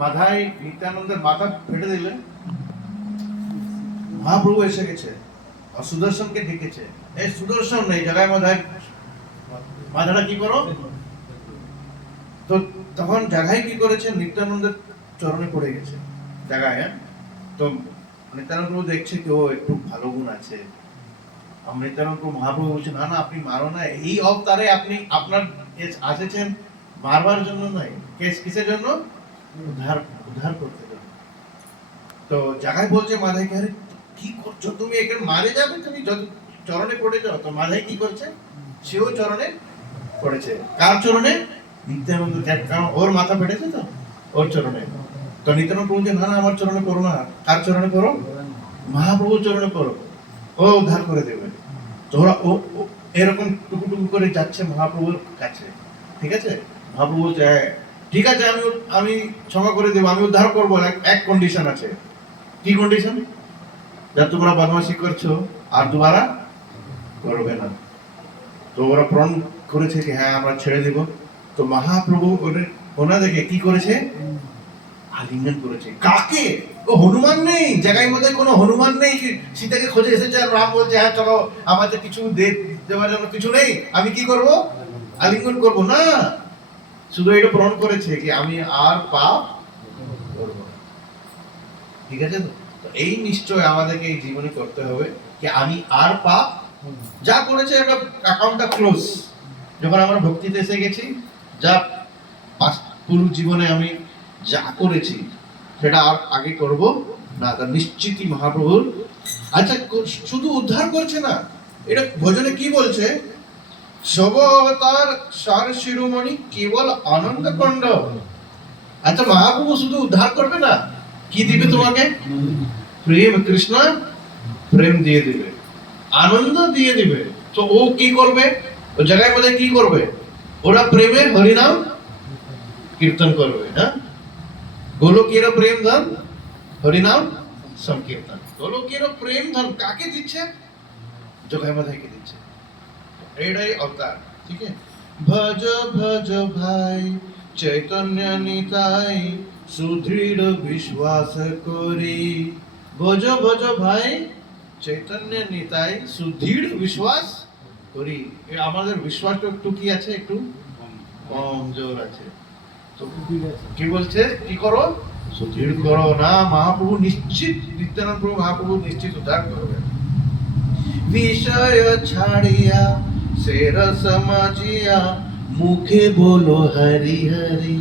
মাথায় নিত্যানন্দের মাথা ফেটে দিলে মহাপ্রভু এসে গেছে আর সুদর্শনকে ডেকেছে, এই সুদর্শন নেই জায়গায় মাথায় মাথাটা কি করো। তো তখন জায়গায় কি করেছে, নিত্যানন্দের চরণে পড়ে গেছে জায়গায়। তো নিত্যানন্দ প্রভু দেখছে কি ও একটু ভালো গুণ আছে। নিত্যানন্দ প্রভু মহাপ্রভু বলছে না না আপনি মারো না, এই অবতারে আপনি আপনার আসেছেন মারবার জন্য নয়, কিসের জন্য, উদ্ধার উদ্ধার করতে জন্য। তো জায়গায় বলছে মাধাইকে আরে কি করছো তুমি, এখানে মারে যাবে তুমি, যত চরণে পড়ে যাও। তো মাধাই কি করছে, সেও চরণে পড়েছে। কার চরণে, নিত্যানন্দ, ওর মাথা ফেটেছে তো ওর চরণে। তো নিত্যানন্দ প্রভু না না আমার চরণে পড়ো না, কার চরণে পড়ো, মহাপ্রভুর চরণে পড়ো, ও উদ্ধার করে দেবে। তো ওরা ও এরকম টুকু টুকু করে যাচ্ছে মহাপ্রভুর কাছে। ঠিক আছে, মহাপ্রভু বলছে ঠিক আছে আমি ক্ষমা করে দেবো, আমি উদ্ধার করবো, এক কন্ডিশন আছে। কি কন্ডিশন, যা তোমরা বদমাশি করছো আর দুবারা করবে না। তো ওরা প্রণ করেছে যে হ্যাঁ আমরা ছেড়ে দেব। তো মহাপ্রভু ওনাদেরকে কি করেছে, আলিঙ্গন করেছে। কাকে, ও হনুমান নেই জায়গায়, মধ্যে কোনো হনুমান নেই সীতাকে খোঁজে এসেছে আর রাম বলছে হ্যাঁ চলো আমাদের কিছু দেওয়ার জন্য কিছু নেই, আমি কি করব, আলিঙ্গন করব না। শুধু এটা প্রণ করেছে কি আমি আর পাপ করব না। ঠিক আছে, তো এই নিশ্চয় আমাদেরকে এই জীবনে করতে হবে যে আমি আর পাপ, যা করেছে একটা অ্যাকাউন্টটা ক্লোজ। যখন আমরা ভক্তিতে এসে গেছি, যা পুরো জীবনে আমি যা করেছি সেটা আর আগে করব না, তার নিশ্চিতই মহাপ্রভুর। আচ্ছা শুধু উদ্ধার করছে না, এটা ভজনে কি বলছে, সব অবতার সার শিরোমণি কেবল আনন্দ কণ্ড। আচ্ছা মহাপ্রভু শুধু উদ্ধার করবে না, কি দিবে তোমাকে, প্রেম, কৃষ্ণ প্রেম দিয়ে দিবে, আনন্দ দিয়ে দিবে। তো ও কি করবে, ও জায়গায় মধ্যে কি করবে, ওরা প্রেমে হরিনাম কীর্তন করবে। হ্যাঁ, গোলকের প্রেম ধন হরিনাম সংকীর্তন। গোলকের প্রেম ধন কাকে দিচ্ছে, জগায় মাধাইকে দিচ্ছে। এটাই অবতার। ঠিক আছে, ভজ ভজ ভাই চৈতন্য নিতাই সুদৃঢ় বিশ্বাস করি। ভজ ভজ ভাই চৈতন্য নিতাই সুদৃঢ় বিশ্বাস করি। আমাদের বিশ্বাসটা একটু কি আছে, একটু কমজোর আছে। তো কি বলছে, কি করো, সুদৃঢ় করো না। মহাপ্রভু নিশ্চিত, নিত্যানন্দ প্রভু মহাপ্রভু নিশ্চিত উদ্ধার করবে। বিষয় ছাড়িয়া সে রস মাজিয়া মুখে বলো হরি হরি।